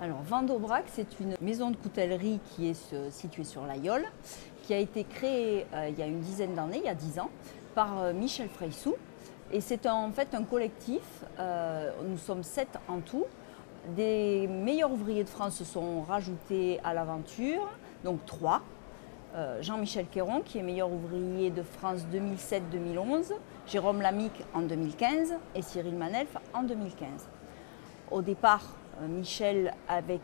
Alors, Vendaubrac, c'est une maison de coutellerie qui est située sur l'Aïole, qui a été créée il y a une dizaine d'années, il y a 10 ans, par Michel Freissou. Et c'est en fait un collectif, nous sommes 7 en tout. Des meilleurs ouvriers de France se sont rajoutés à l'aventure, donc 3. Jean-Michel Quéron, qui est meilleur ouvrier de France 2007-2011, Jérôme Lamic en 2015 et Cyril Manelf en 2015. Au départ, Michel, avec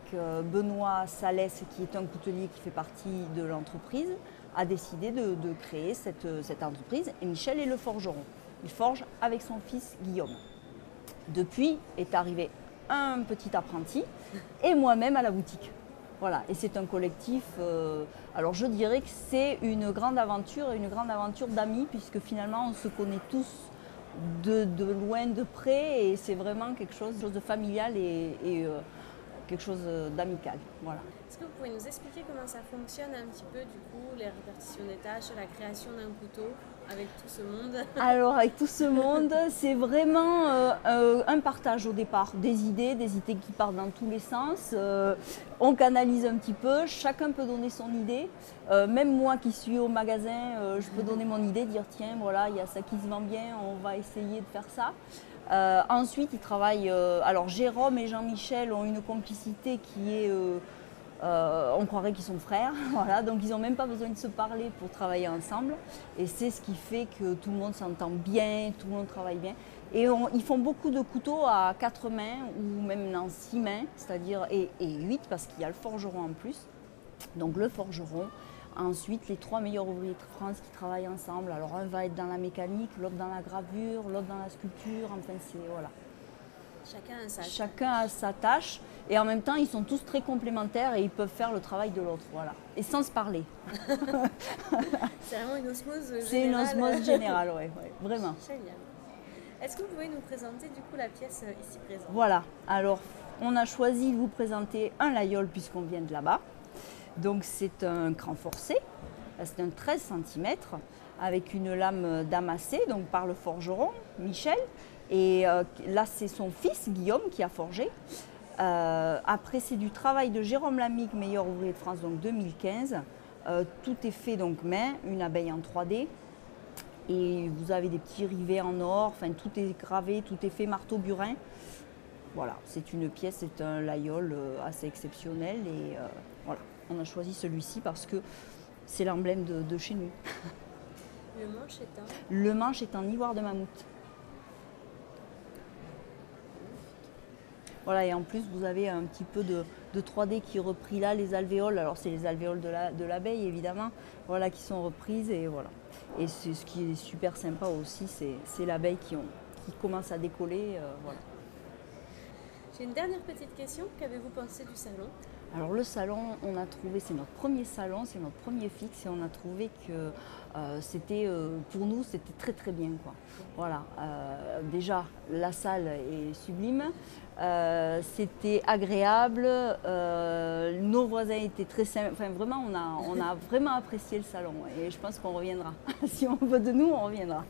Benoît Salès, qui est un coutelier qui fait partie de l'entreprise, a décidé de créer cette entreprise. Et Michel est le forgeron. Il forge avec son fils Guillaume. Depuis est arrivé un petit apprenti et moi-même à la boutique. Voilà, et c'est un collectif, alors je dirais que c'est une grande aventure d'amis, puisque finalement on se connaît tous de loin, de près, et c'est vraiment quelque chose de familial et quelque chose d'amical. Voilà. Est-ce que vous pouvez nous expliquer comment ça fonctionne un petit peu, du coup, les répartitions des tâches, la création d'un couteau avec tout ce monde? Alors avec tout ce monde, c'est vraiment un partage au départ, des idées qui partent dans tous les sens. On canalise un petit peu, chacun peut donner son idée. Même moi qui suis au magasin, je peux donner mon idée, dire tiens voilà, il y a ça qui se vend bien, on va essayer de faire ça. Ensuite, ils travaillent. Alors Jérôme et Jean-Michel ont une complicité qui est on croirait qu'ils sont frères, voilà, donc ils n'ont même pas besoin de se parler pour travailler ensemble. Et c'est ce qui fait que tout le monde s'entend bien, tout le monde travaille bien. Et ils font beaucoup de couteaux à 4 mains ou même en 6 mains, c'est-à-dire et 8 parce qu'il y a le forgeron en plus. Donc le forgeron, ensuite les 3 meilleurs ouvriers de France qui travaillent ensemble. Alors un va être dans la mécanique, l'autre dans la gravure, l'autre dans la sculpture, enfin c'est voilà. Chacun a sa tâche et en même temps ils sont tous très complémentaires et ils peuvent faire le travail de l'autre, voilà. Et sans se parler. C'est vraiment une osmose générale. C'est une osmose générale, ouais, vraiment. Génial. Est-ce que vous pouvez nous présenter du coup la pièce ici présente? Voilà, alors on a choisi de vous présenter un Laïole puisqu'on vient de là-bas. Donc c'est un cran forcé, c'est un 13 cm avec une lame damassée donc par le forgeron Michel. Et là, c'est son fils Guillaume qui a forgé. Après, c'est du travail de Jérôme Lamic, meilleur ouvrier de France, donc 2015. Tout est fait donc main, une abeille en 3D. Et vous avez des petits rivets en or, enfin tout est gravé, tout est fait marteau burin. Voilà, c'est une pièce, c'est un Laïole assez exceptionnel. Et voilà, on a choisi celui-ci parce que c'est l'emblème de chez nous. Le manche est en? Le manche est en ivoire de mammouth. Voilà, et en plus vous avez un petit peu de 3D qui est repris là, les alvéoles, alors c'est les alvéoles de l'abeille évidemment, voilà, qui sont reprises et voilà. Et c'est ce qui est super sympa aussi, c'est l'abeille qui commence à décoller, voilà. J'ai une dernière petite question, qu'avez-vous pensé du salon? Alors le salon, on a trouvé, c'est notre premier salon, c'est notre premier fixe et on a trouvé que c'était, pour nous, c'était très très bien, quoi. Voilà, déjà la salle est sublime, c'était agréable, nos voisins étaient très sympas, enfin vraiment on a vraiment apprécié le salon et je pense qu'on reviendra. Si on veut de nous, on reviendra.